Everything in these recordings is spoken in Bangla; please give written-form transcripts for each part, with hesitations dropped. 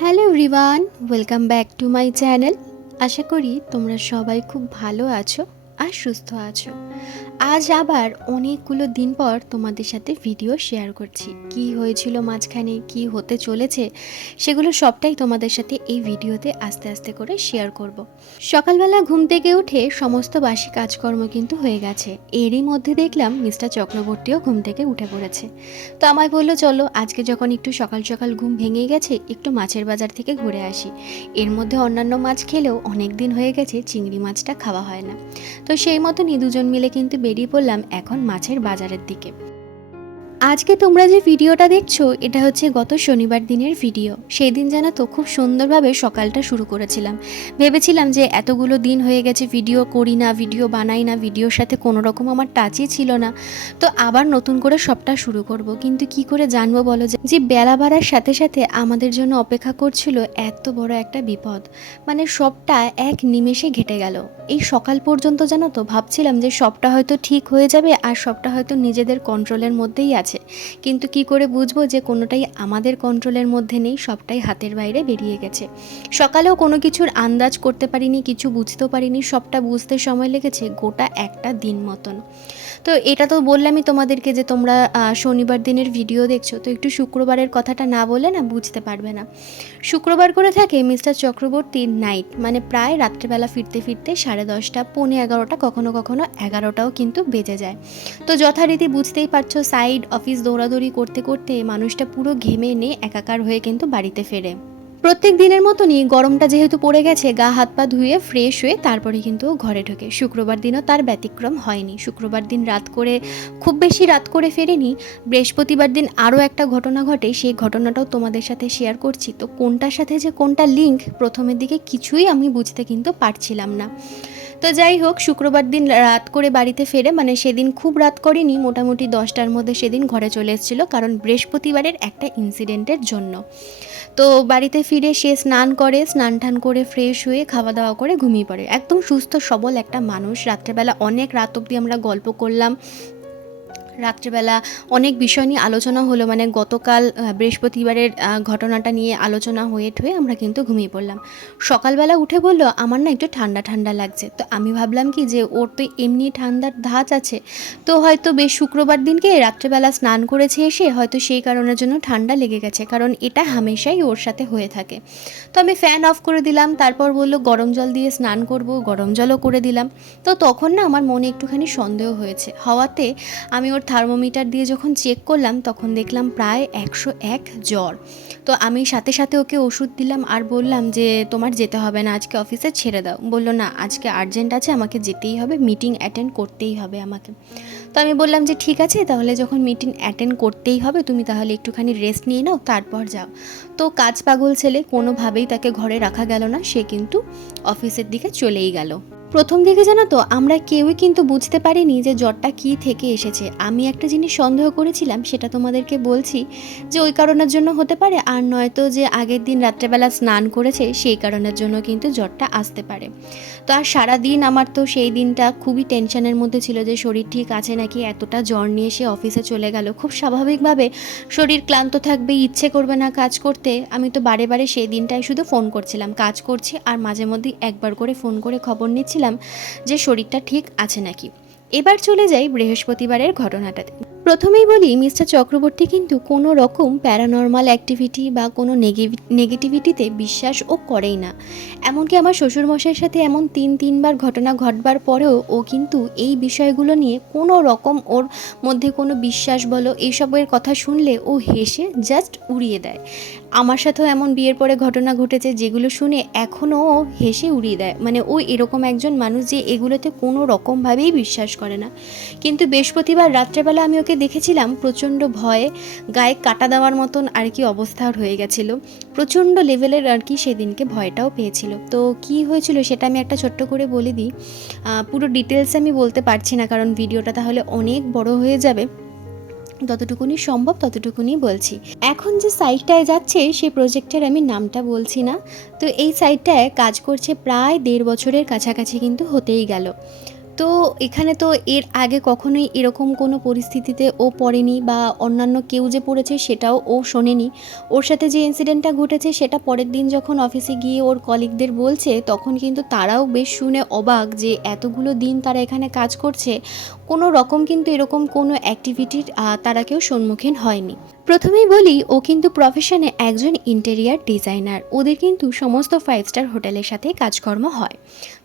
Hello everyone, welcome back to my channel. আশা করি তোমরা সবাই খুব ভালো আছো আর সুস্থ আছো। আজ আবার অনেকগুলো দিন পর তোমাদের সাথে ভিডিও শেয়ার করছি। কি হয়েছিল মাঝখানে, কি হতে চলেছে, সেগুলো সবটাই তোমাদের সাথে এই ভিডিওতে আস্তে আস্তে করে শেয়ার করব। সকালবেলা ঘুম থেকে উঠে সমস্ত বাসি কাজকর্ম কিন্তু হয়ে গেছে। এরই মধ্যে দেখলাম মিস্টার চক্রবর্তীও ঘুম থেকে উঠে পড়েছে। তো আমায় বললো, চলো আজকে যখন একটু সকাল সকাল ঘুম ভেঙেই গেছে, একটু মাছের বাজার থেকে ঘুরে আসি। এর মধ্যে অন্যান্য মাছ খেলেও অনেক দিন হয়ে গেছে চিংড়ি মাছটা খাওয়া হয় না। তো সেই মতনই দুজন মিলে কিন্তু বেরিয়ে পড়লাম এখন মাছের বাজারের দিকে। আজকে তোমরা যে ভিডিওটা দেখছো এটা হচ্ছে গত শনিবার দিনের ভিডিও। সেই দিন জানো তো খুব সুন্দরভাবে সকালটা শুরু করেছিলাম। ভেবেছিলাম যে এতগুলো দিন হয়ে গেছে ভিডিও করি না, ভিডিও বানাই না, ভিডিওর সাথে কোনো রকম আমার টাচই ছিল না। তো আবার নতুন করে সবটা শুরু করব, কিন্তু কি করে জানবো বলো যে বেলা বাড়ার সাথে সাথে আমাদের জন্য অপেক্ষা করছিল এত বড় একটা বিপদ। মানে সবটা এক নিমেষে ঘেটে গেল। এই সকাল পর্যন্ত জানো তো ভাবছিলাম যে সবটা হয়তো ঠিক হয়ে যাবে আর সবটা হয়তো নিজেদের কন্ট্রোলের মধ্যেই আছে। কিন্তু কি করে বুঝবো যে কোনোটাই আমাদের কন্ট্রোলের মধ্যে নেই, সবটাই হাতের বাইরে বেরিয়ে গেছে। সকালেও কোনো কিছুর আন্দাজ করতে পারিনি, কিছু বুঝতেও পারিনি, সবটা বুঝতে সময় লেগেছে গোটা একটা দিন মতন। তো এটা তো বললামই তোমাদেরকে যে তোমরা শনিবার দিনের ভিডিও দেখছো, তো একটু শুক্রবারের কথাটা না বলে না বুঝতে পারবে না। শুক্রবার করে থাকে মিস্টার চক্রবর্তীর নাইট, মানে প্রায় রাত্রেবেলা ফিরতে ফিরতে 10:30, পৌনে 11টা, কখনো কখনো 11টাও কিন্তু বেজে যায়। তো যথারীতি বুঝতেই পারছো, সাইড অফিস দৌড়াদৌড়ি করতে করতে মানুষটা পুরো ঘেমে নে একাকার হয়ে কিন্তু বাড়িতে ফেরে। প্রত্যেক দিনের মতনই গরমটা যেহেতু পড়ে গেছে, গা হাত পা ধুয়ে ফ্রেশ হয়ে তারপরে কিন্তু ঘরে ঢোকে। শুক্রবার দিনও তার ব্যতিক্রম হয়নি। শুক্রবার দিন রাত করে, খুব বেশি রাত করে ফেরেনি। বৃহস্পতিবার দিন আরও একটা ঘটনা ঘটে, সেই ঘটনাটাও তোমাদের সাথে শেয়ার করছি। তো কোনটার সাথে যে কোনটা লিঙ্ক প্রথমের দিকে কিছুই আমি বুঝতে কিন্তু পারছিলাম না। তো যাই হোক, শুক্রবার দিন রাত করে বাড়িতে ফেরে, মানে সেদিন খুব রাত করেনি, মোটামুটি 10টার মধ্যে সেদিন ঘরে চলে এসেছিলো, কারণ বৃহস্পতিবারের একটা ইনসিডেন্টের জন্য। তো বাড়িতে ফিরে সে স্নান করে, স্নান টান করে ফ্রেশ হয়ে খাওয়া দাওয়া করে ঘুমিয়ে পড়ে। একদম সুস্থ সবল একটা মানুষ। রাত্রেবেলা অনেক রাত অবধি আমরা গল্প করলাম। রাত্রিবেলা অনেক বিষয় নিয়ে আলোচনা হলো, মানে গতকাল বৃহস্পতিবারের ঘটনাটা নিয়ে আলোচনা হয়ে ঠয়ে আমরা কিন্তু ঘুমিয়ে পড়লাম। সকালবেলা উঠে বলল, আমার না একটু ঠান্ডা ঠান্ডা লাগছে। তো আমি ভাবলাম কি যে ওর তো এমনি ঠান্ডার ধাঁচ আছে, তো হয়তো বেশ শুক্রবার দিনকে রাত্রেবেলা স্নান করেছে এসে হয়তো সেই কারণের জন্য ঠান্ডা লেগে গেছে, কারণ এটা হামেশাই ওর সাথে হয়ে থাকে। তো আমি ফ্যান অফ করে দিলাম, তারপর বললো গরম জল দিয়ে স্নান করব, গরম জলও করে দিলাম। তো তখন না আমার মনে একটুখানি সন্দেহ হয়েছে, হওয়াতে আমি ওর থার্মোমিটার দিয়ে যখন চেক করলাম তখন দেখলাম প্রায় 101 জ্বর। তো আমি সাথে সাথে ওকে ওষুধ দিলাম আর বললাম যে তোমার যেতে হবে না, আজকে অফিসে ছেড়ে দাও। বললো না, আজকে আর্জেন্ট আছে, আমাকে যেতেই হবে, মিটিং অ্যাটেন্ড করতেই হবে আমাকে। তো আমি বললাম যে ঠিক আছে, তাহলে যখন মিটিং অ্যাটেন্ড করতেই হবে তুমি তাহলে একটুখানি রেস্ট নিয়ে নাও, তারপর যাও। তো কাজ পাগল ছেলে, কোনোভাবেই তাকে ঘরে রাখা গেল না, সে কিন্তু অফিসের দিকে চলেই গেল। প্রথম দিকে জানো তো আমরা কেউই কিন্তু বুঝতে পারিনি যে জ্বরটা কী থেকে এসেছে। আমি একটা জিনিস সন্দেহ করেছিলাম, সেটা তোমাদেরকে বলছি, যে ওই কারণের জন্য হতে পারে, আর নয়তো যে আগের দিন রাত্রেবেলা স্নান করেছে সেই কারণের জন্য কিন্তু জ্বরটা আসতে পারে। তো আর সারাদিন আমার তো সেই দিনটা খুবই টেনশনের মধ্যে ছিল যে শরীর ঠিক আছে নাকি, এতটা জ্বর নিয়ে সে অফিসে চলে গেল। খুব স্বাভাবিকভাবে শরীর ক্লান্ত থাকবে, ইচ্ছে করবে না কাজ করতে। আমি তো বারে বারে সেই দিনটাই শুধু ফোন করছিলাম, কাজ করছি আর মাঝে মধ্যেই একবার করে ফোন করে খবর নিচ্ছিলাম যে শরীরটা ঠিক আছে নাকি। এবার চলে যাই বৃহস্পতিবারের ঘটনাটাতে। প্রথমেই বলি, মিস্টার চক্রবর্তী কিন্তু কোনো রকম প্যারানর্মাল অ্যাক্টিভিটি বা কোনো নেগেটিভিটিতে বিশ্বাসও করেই না। এমনকি আমার শ্বশুরমশাইয়ের সাথে এমন তিনবার ঘটনা ঘটবার পরেও ও কিন্তু এই বিষয়গুলো নিয়ে কোনো রকম, ওর মধ্যে কোনো বিশ্বাস বলো এইসবের কথা শুনলে ও হেসে জাস্ট উড়িয়ে দেয়। আমার সাথেও এমন বিয়ের পরে ঘটনা ঘটেছে যেগুলো শুনে এখনও ও হেসে উড়িয়ে দেয়। মানে ও এরকম একজন মানুষ যে এগুলোতে কোনো রকমভাবেই বিশ্বাস করে না। কিন্তু বৃহস্পতিবার রাত্রেবেলা আমি ওকে দেখেছিলাম প্রচণ্ড ভয়ে, গায়ে কাটা দেওয়ার মতন আর কি অবস্থা হয়ে গেছিলো। প্রচণ্ড লেভেলের আর কি সেদিনকে ভয়টাও পেয়েছিল। তো কি হয়েছিল সেটা আমি একটা ছোট্ট করে বলে দিই। পুরো ডিটেলস আমি বলতে পারছি না, কারণ ভিডিওটা তাহলে অনেক বড় হয়ে যাবে। যতটুকুনি সম্ভব ততটুকুনি বলছি। এখন যে সাইটটায় যাচ্ছে সেই প্রজেক্টের আমি নামটা বলছি না। তো এই সাইটটায় কাজ করছে প্রায় 1.5 বছরের কাছাকাছি কিন্তু হতেই গেল। তো এখানে তো এর আগে কখনোই এরকম কোনো পরিস্থিতিতে ও পড়েনি, বা অন্যান্য কেউ যে পড়েছে সেটাও ও শোনেনি। ওর সাথে যে ইনসিডেন্টটা ঘটেছে সেটা পরের দিন যখন অফিসে গিয়ে ওর কলিগদের বলছে, তখন কিন্তু তারাও বেশ শুনে অবাক যে এতগুলো দিন তারা এখানে কাজ করছে, কোনো রকম কিন্তু এরকম কোনো অ্যাক্টিভিটির তারা কেউ সম্মুখীন হয়নি। প্রথমেই বলি, ও কিন্তু প্রফেশনে একজন ইন্টেরিয়ার ডিজাইনার। ওদের কিন্তু সমস্ত 5 স্টার হোটেলের সাথে কাজকর্ম হয়।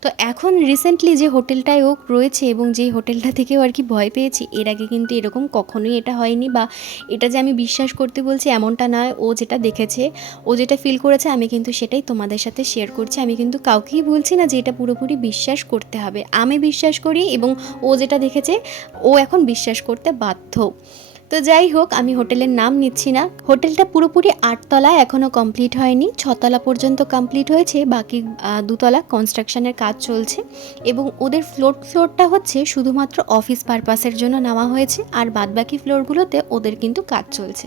তো এখন রিসেন্টলি যে হোটেলটায় ও রয়েছে এবং যেই হোটেলটা থেকেও আর কি ভয় পেয়েছি, এর আগে কিন্তু এরকম কখনোই এটা হয়নি, বা এটা যে আমি বিশ্বাস করতে বলছি এমনটা নয়। ও যেটা দেখেছে, ও যেটা ফিল করেছে, আমি কিন্তু সেটাই তোমাদের সাথে শেয়ার করছি। আমি কিন্তু কাউকেই বলছি না যে এটা পুরোপুরি বিশ্বাস করতে হবে। আমি বিশ্বাস করি এবং ও যেটা দেখেছে ও এখন বিশ্বাস করতে বাধ্য। তো যাই হোক, আমি হোটেলের নাম নিচ্ছি না। হোটেলটা পুরোপুরি 8 তলা, এখনও কমপ্লিট হয়নি। 6 তলা পর্যন্ত কমপ্লিট হয়েছে, বাকি 2 তলা কনস্ট্রাকশনের কাজ চলছে। এবং ওদের ফ্লোরটা হচ্ছে শুধুমাত্র অফিস পারপাসের জন্য নেওয়া হয়েছে, আর বাদবাকি ফ্লোরগুলোতে ওদের কিন্তু কাজ চলছে।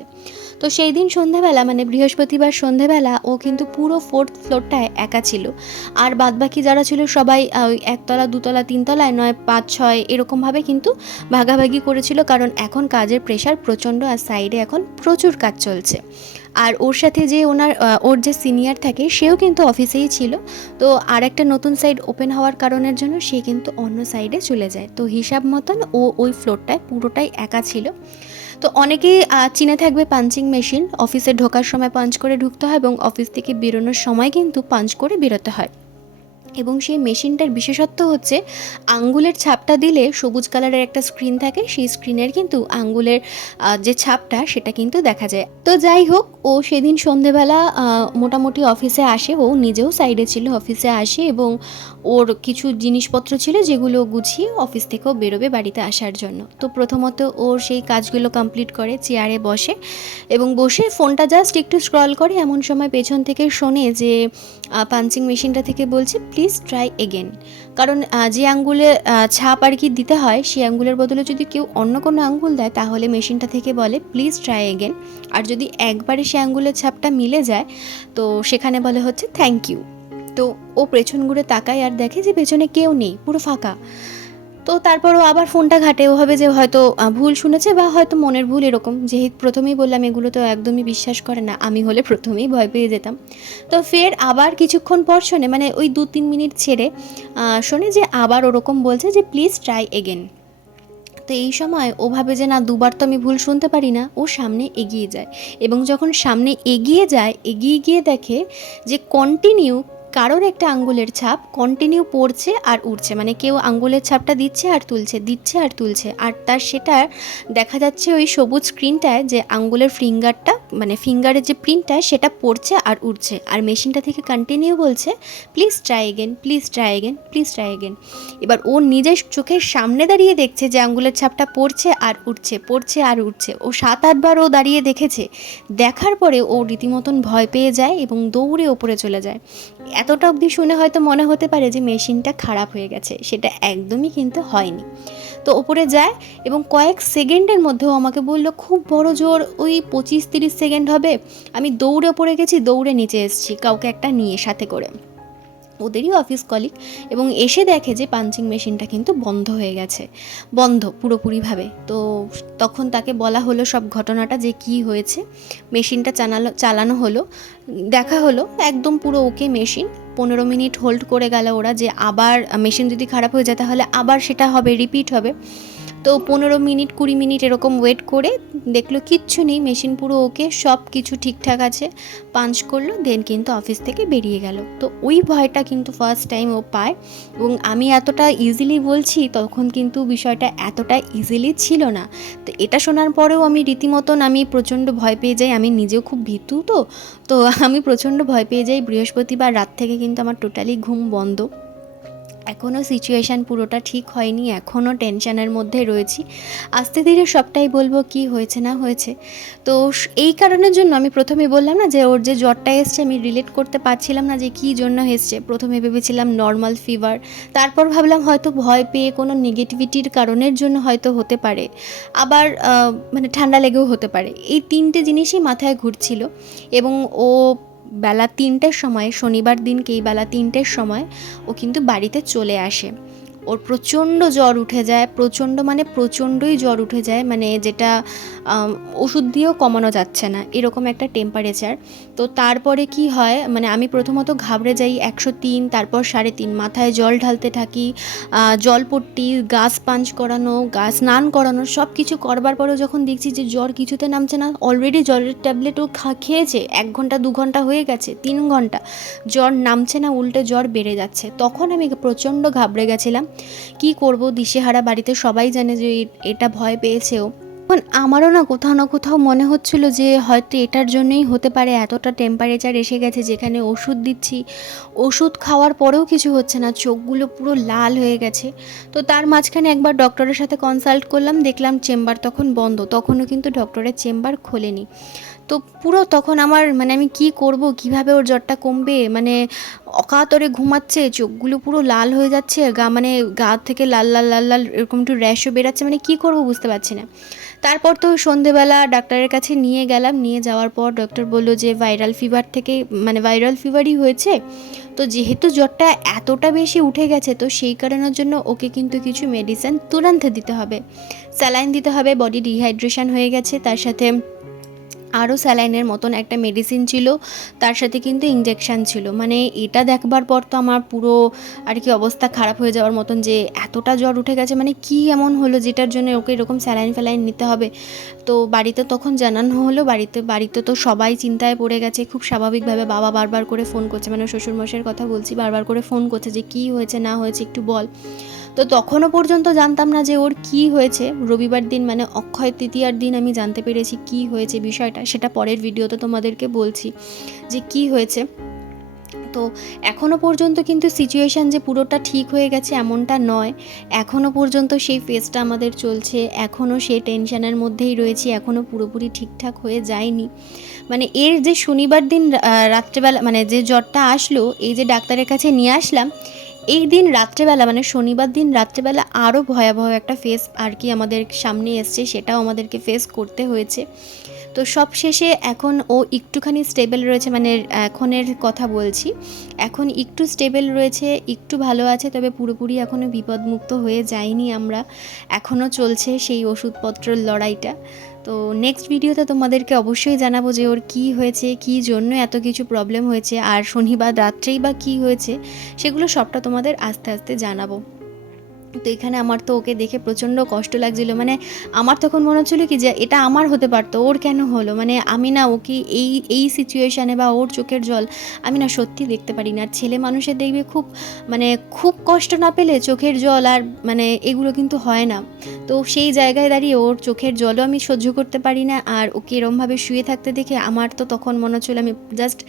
তো সেই দিন সন্ধ্যাবেলা, মানে বৃহস্পতিবার সন্ধ্যাবেলা, ও কিন্তু পুরো 4th ফ্লোরটায় একা ছিল। আর বাদবাকি যারা ছিল সবাই ওই 1 তলা 2 তলা 3 তলায়, নয় 5 6 এরকমভাবে কিন্তু ভাগাভাগি করেছিল, কারণ এখন কাজের প্রেশার প্রচণ্ড, আর সাইডে এখন প্রচুর কাজ চলছে। আর ওর সাথে যে ওর যে সিনিয়র থাকে সেও কিন্তু অফিসেই ছিল। তো আর একটা নতুন সাইড ওপেন হওয়ার কারণের জন্য সে কিন্তু অন্য সাইডে চলে যায়। তো হিসাব মতন ও ওই ফ্লোরটায় পুরোটাই একা ছিল। তো অনেকেই চিনে থাকবে পাঞ্চিং মেশিন। অফিসে ঢোকার সময় পাঞ্চ করে ঢুকতে হয় এবং অফিস থেকে বেরোনোর সময় কিন্তু পাঞ্চ করে বেরোতে হয়। এবং সেই মেশিনটার বিশেষত্ব হচ্ছে, আঙ্গুলের ছাপটা দিলে সবুজ কালারের একটা স্ক্রিন থাকে, সেই স্ক্রিনের কিন্তু আঙ্গুলের যে ছাপটা সেটা কিন্তু দেখা যায়। তো যাই হোক, ও সেদিন সন্ধেবেলা মোটামুটি অফিসে আসে। ও নিজেও সাইডে ছিল, অফিসে আসে এবং ওর কিছু জিনিসপত্র ছিল যেগুলো গুছিয়ে অফিস থেকেও বেরোবে বাড়িতে আসার জন্য। তো প্রথমত ওর সেই কাজগুলো কমপ্লিট করে চেয়ারে বসে, এবং বসে ফোনটা জাস্ট একটু স্ক্রল করে। এমন সময় পেছন থেকে শোনে যে পাঞ্চিং মেশিনটা থেকে বলছে, প্লিজ ট্রাই এগেন। কারণ যে আঙ্গুলে ছাপ আর কি দিতে হয়, সেই আঙ্গুলের বদলে যদি কেউ অন্য কোনো আঙ্গুল দেয়, তাহলে মেশিনটা থেকে বলে প্লিজ ট্রাই এগেন। আর যদি একবারে সে আঙ্গুলের ছাপটা মিলে যায়, তো সেখানে বলে হচ্ছে থ্যাংক ইউ। তো ও পেছন ঘুরে তাকায় আর দেখে যে পেছনে কেউ নেই, পুরো ফাঁকা। তো তারপরও আবার ফোনটা ঘাটে, ও ভাবে যে হয়তো ভুল শুনেছে, বা হয়তো মনের ভুল এরকম। যেহেতু প্রথমেই বললাম এগুলো তো একদমই বিশ্বাস করে না, আমি হলে প্রথমেই ভয় পেয়ে যেতাম। তো ফের আবার কিছুক্ষণ পর শোনে, মানে ওই 2-3 মিনিট ছেড়ে শোনে যে আবার ওরকম বলছে যে প্লিজ ট্রাই এগেন। তো এই সময় ও ভাবে যে না, দুবার তো আমি ভুল শুনতে পারি না। ও সামনে এগিয়ে যায়, এবং যখন সামনে এগিয়ে যায়, এগিয়ে গিয়ে দেখে যে কন্টিনিউ কারোর একটা আঙ্গুলের ছাপ কন্টিনিউ পড়ছে আর উঠছে। মানে কেউ আঙ্গুলের ছাপটা দিচ্ছে আর তুলছে, দিচ্ছে আর তুলছে, আর তার সেটা দেখা যাচ্ছে ওই সবুজ স্ক্রিনটায় যে আঙ্গুলের ফিঙ্গারটা, মানে ফিঙ্গারের যে প্রিন্টটা সেটা পড়ছে আর উঠছে। আর মেশিনটা থেকে কন্টিনিউ বলছে please try again, please try again, please try again. এবার ও নিজের চোখের সামনে দাঁড়িয়ে দেখছে যে আঙ্গুলের ছাপটা পড়ছে আর উঠছে, পড়ছে আর উঠছে। ও 7-8 বার ও দাঁড়িয়ে দেখেছে। দেখার পরে ও রীতিমতন ভয় পেয়ে যায় এবং দৌড়ে ওপরে চলে যায়। এতটা অবধি শুনে হয়তো মনে হতে পারে যে মেশিনটা খারাপ হয়ে গেছে, সেটা একদমই কিন্তু হয়নি। তো ওপরে যায় এবং কয়েক সেকেন্ডের মধ্যেও আমাকে বললো, খুব বড় জোর, ওই 25-30 সেকেন্ড হবে। আমি দৌড়ে পড়ে গেছি, দৌড়ে নিচে এসেছি কাউকে একটা নিয়ে সাথে করে, ওদেরই অফিস কলিগ। এবং এসে দেখে যে পাঞ্চিং মেশিনটা কিন্তু বন্ধ হয়ে গেছে, বন্ধ পুরোপুরিভাবে। তো তখন তাকে বলা হলো সব ঘটনাটা, যে কি হয়েছে। মেশিনটা চালানো হলো, দেখা হলো একদম পুরো ওকে মেশিন। 15 মিনিট হোল্ড করে গেল ওরা, যে আবার মেশিন যদি খারাপ হয়ে যায় তাহলে আবার সেটা হবে, রিপিট হবে। তো 15 মিনিট 20 মিনিট এরকম ওয়েট করে দেখলো কিচ্ছু নেই, মেশিন পুরো ওকে, সব কিছু ঠিকঠাক আছে। পাঞ্চ করলো, দেন কিন্তু অফিস থেকে বেরিয়ে গেল। তো ওই ভয়টা কিন্তু ফার্স্ট টাইম ও পায়। এবং আমি এতটা ইজিলি বলছি, তখন কিন্তু বিষয়টা এতটা ইজিলি ছিল না। তো এটা শোনার পরেও আমি রীতিমতন আমি প্রচণ্ড ভয় পেয়ে যাই। আমি নিজেও খুব ভীতু, তো আমি প্রচণ্ড ভয় পেয়ে যাই। বৃহস্পতিবার রাত থেকে কিন্তু আমার টোটালি ঘুম বন্ধ। এখনও সিচুয়েশান পুরোটা ঠিক হয়নি, এখনও টেনশানের মধ্যে রয়েছি। আস্তে ধীরে সবটাই বলবো কি হয়েছে না হয়েছে। তো এই কারণের জন্য আমি প্রথমে বললাম না যে ওর যে জ্বরটা এসছে, আমি রিলেট করতে পারছিলাম না যে কী জন্য এসছে। প্রথমে ভেবেছিলাম নর্মাল ফিভার, তারপর ভাবলাম হয়তো ভয় পেয়ে কোনো নেগেটিভিটির কারণের জন্য হয়তো হতে পারে, আবার মানে ঠান্ডা লেগেও হতে পারে। এই 3টে জিনিসই মাথায় ঘুরছিল। এবং ও বেলা 3টের সময়, শনিবার দিনকেই বেলা 3টের সময় ও কিন্তু বাড়িতে চলে আসে। ওর প্রচণ্ড জ্বর উঠে যায়, প্রচণ্ড মানে প্রচণ্ডই জ্বর উঠে যায়, মানে যেটা ওষুধ দিয়েও কমানো যাচ্ছে না, এরকম একটা টেম্পারেচার। তো তারপরে কি হয়, মানে আমি প্রথমত ঘাবড়ে যাই, 103, তারপর 3.5, মাথায় জল ঢালতে থাকি, জলপট্টি, গা স্পাঞ্জ করানো, গা স্নান করানো, সব কিছু করবার পরেও যখন দেখছি যে জ্বর কিছুতে নামছে না, অলরেডি জ্বরের ট্যাবলেটও খেয়েছে, 1 ঘন্টা 2 ঘন্টা হয়ে গেছে, 3 ঘন্টা, জ্বর নামছে না, উল্টে জ্বর বেড়ে যাচ্ছে, তখন আমি প্রচণ্ড ঘাবড়ে গেছিলাম। কি করব, দিশেহারা, বাড়িতে সবাই জানে যে এটা ভয় পেয়েছেও। এখন আমারও না কোথাও মনে হচ্ছিল যে হয়তো এটার জন্যই হতে পারে এতটা টেম্পারেচার এসে গেছে, যেখানে ওষুধ দিচ্ছি, ওষুধ খাওয়ার পরেও কিছু হচ্ছে না, চোখগুলো পুরো লাল হয়ে গেছে। তো তার মাঝখানে একবার ডক্টরের সাথে কনসাল্ট করলাম, দেখলাম চেম্বার তখন বন্ধ, তখনও কিন্তু ডক্টরের চেম্বার খোলেনি। তো পুরো তখন আমার, মানে আমি কি করব, কিভাবে ওর জ্বরটা কমবে, মানে অকাতরে ঘুমাচ্ছে, চোখগুলো পুরো লাল হয়ে যাচ্ছে, মানে গা থেকে লাল লাল লাল লাল এরকম একটু র্যাশও বেরাচ্ছে, মানে কি করব বুঝতে পারছি না। তারপর তো সন্ধেবেলা ডাক্তারের কাছে নিয়ে গেলাম, নিয়ে যাওয়ার পর ডক্টর বলল যে ভাইরাল ফিভার থেকে, মানে ভাইরাল ফিভারই হয়েছে, তো যেহেতু জ্বরটা এতটা বেশি উঠে গেছে, তো সেই কারণের জন্য ওকে কিন্তু কিছু মেডিসিন তুরন্ত দিতে হবে, স্যালাইন দিতে হবে, বডি ডিহাইড্রেশন হয়ে গেছে, তার সাথে আরও স্যালাইনের মতন একটা মেডিসিন ছিল, তার সাথে কিন্তু ইঞ্জেকশান ছিল। মানে এটা দেখবার পর তো আমার পুরো আর কি অবস্থা খারাপ হয়ে যাওয়ার মতন, যে এতটা জ্বর উঠে গেছে, মানে কি এমন হলো যেটার জন্য ওকে এরকম স্যালাইন ফ্যালাইন নিতে হবে। তো বাড়িতে তখন জানানো হলো, বাড়িতে তো সবাই চিন্তায় পড়ে গেছে খুব স্বাভাবিকভাবে। বাবা বারবার করে ফোন করছে, মানে শ্বশুরমশাইয়ের কথা বলছি, বারবার করে ফোন করছে যে কী হয়েছে না হয়েছে একটু বল। তো তখনও পর্যন্ত জানতাম না যে ওর কি হয়েছে। রবিবার দিন, মানে অক্ষয় তৃতীয়ার দিন আমি জানতে পেরেছি কি হয়েছে বিষয়টা, সেটা পরের ভিডিওতে তোমাদেরকে বলছি যে কি হয়েছে। তো এখনও পর্যন্ত কিন্তু সিচুয়েশান যে পুরোটা ঠিক হয়ে গেছে এমনটা নয়, এখনও পর্যন্ত সেই ফেজটা আমাদের চলছে, এখনও সেই টেনশানের মধ্যেই রয়েছি, এখনও পুরোপুরি ঠিকঠাক হয়ে যায়নি। মানে এর যে শনিবার দিন রাত্রেবেলা, মানে যে জ্বরটা আসলো, এই যে ডাক্তারের কাছে নিয়ে আসলাম, এই দিন রাত্রেবেলা, মানে শনিবার দিন রাত্রেবেলা আরও ভয়াবহ একটা ফেস আর কি আমাদের সামনে এসছে, সেটাও আমাদেরকে ফেস করতে হয়েছে। তো সব শেষে এখন ও একটুখানি স্টেবল রয়েছে, মানে এখনের কথা বলছি, এখন একটু স্টেবল রয়েছে, একটু ভালো আছে, তবে পুরোপুরি এখনও বিপদমুক্ত হয়ে যাইনি আমরা, এখনও চলছে সেই ওষুধপত্রের লড়াইটা। তো নেক্সট ভিডিওতে তোমাদেরকে অবশ্যই জানাবো যে ওর কী হয়েছে, কী জন্য এত কিছু প্রবলেম হয়েছে, আর শনিবার রাত্রেই বা কী হয়েছে, সেগুলো সবটা তোমাদের আস্তে আস্তে জানাবো। তো এখানে আমার তো ওকে দেখে প্রচণ্ড কষ্ট লাগছিল, মানে আমার তখন মনে হচ্ছিলো কি যে এটা আমার হতে পারতো, ওর কেন হলো, মানে আমি না ওকে এই সিচুয়েশানে বা ওর চোখের জল আমি না সত্যি দেখতে পারি না। আর ছেলে মানুষের দেখবে খুব কষ্ট না পেলে চোখের জল আর মানে এগুলো কিন্তু হয় না। তো সেই জায়গায় দাঁড়িয়ে ওর চোখের জলও আমি সহ্য করতে পারি না, আর ওকে এরমভাবে শুয়ে থাকতে দেখে আমার তো তখন মনে হচ্ছিলো আমি জাস্ট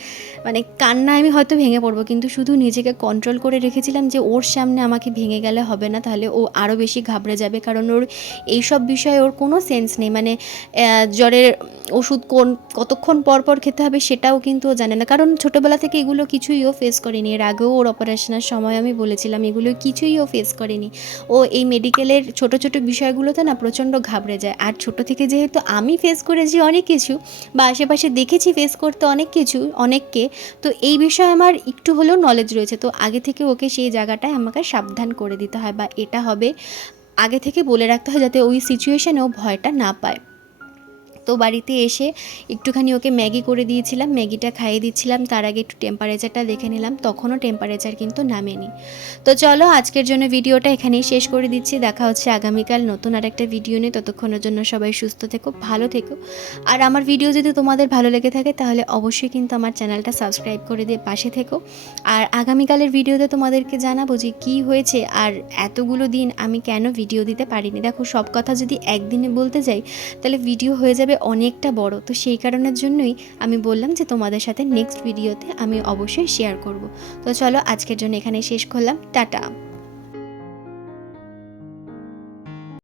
মানে কান্নায় আমি হয়তো ভেঙে পড়বো, কিন্তু শুধু নিজেকে কন্ট্রোল করে রেখেছিলাম যে ওর সামনে আমাকে ভেঙে গেলে হবে না, তাহলে ও আরও বেশি ঘাবড়ে যাবে, কারণ ওর এইসব বিষয়ে ওর কোনো সেন্স নেই। মানে জ্বরের ওষুধ কতক্ষণ পর পর খেতে হবে সেটাও কিন্তু ও জানে না, কারণ ছোটোবেলা থেকে এগুলো কিছুই ও ফেস করেনি। এর আগেও ওর অপারেশনের সময় আমি বলেছিলাম এগুলো কিছুই ও ফেস করেনি। ও এই মেডিকেলের ছোটো ছোটো বিষয়গুলোতে না প্রচণ্ড ঘাবড়ে যায়। আর ছোটো থেকে যেহেতু আমি ফেস করেছি অনেক কিছু, বা আশেপাশে দেখেছি ফেস করতে অনেক কিছু অনেককে, তো এই বিষয়ে আমার একটু হলেও নলেজ রয়েছে। তো আগে থেকে ওকে সেই জায়গাটায় আমাকে সাবধান করে দিতে হয়, বা এটা হবে আগে থেকে বলে রাখতে হয়, যাতে ওই সিচুয়েশানেও ভয়টা না পায়। তো বাড়িতে এসে একটুখানি ওকে ম্যাগি করে দিয়েছিলাম, ম্যাগিটা খাইয়ে দিচ্ছিলাম, তার আগে একটু টেম্পারেচারটা দেখে নিলাম, তখনও টেম্পারেচার কিন্তু নামেনি। তো চলো আজকের জন্য ভিডিওটা এখানেই শেষ করে দিচ্ছি, দেখা হচ্ছে আগামীকাল নতুন আর একটা ভিডিও নিয়ে। ততক্ষণের জন্য সবাই সুস্থ থেকো, ভালো থেকো। আর আমার ভিডিও যদি তোমাদের ভালো লেগে থাকে তাহলে অবশ্যই কিন্তু আমার চ্যানেলটা সাবস্ক্রাইব করে দিয়ে পাশে থেকো। আর আগামীকালের ভিডিওতে তোমাদেরকে জানাবো যে কী হয়েছে, আর এতগুলো দিন আমি কেন ভিডিও দিতে পারিনি। দেখো, সব কথা যদি একদিনে বলতে যাই তাহলে ভিডিও হয়ে যাবে অনেকটা বড়, তো সেই কারণের জন্যই আমি বললাম যে তোমাদের সাথে নেক্সট ভিডিওতে আমি অবশ্যই শেয়ার করব। তো চলো আজকের জন্য এখানে শেষ করলাম, টাটা।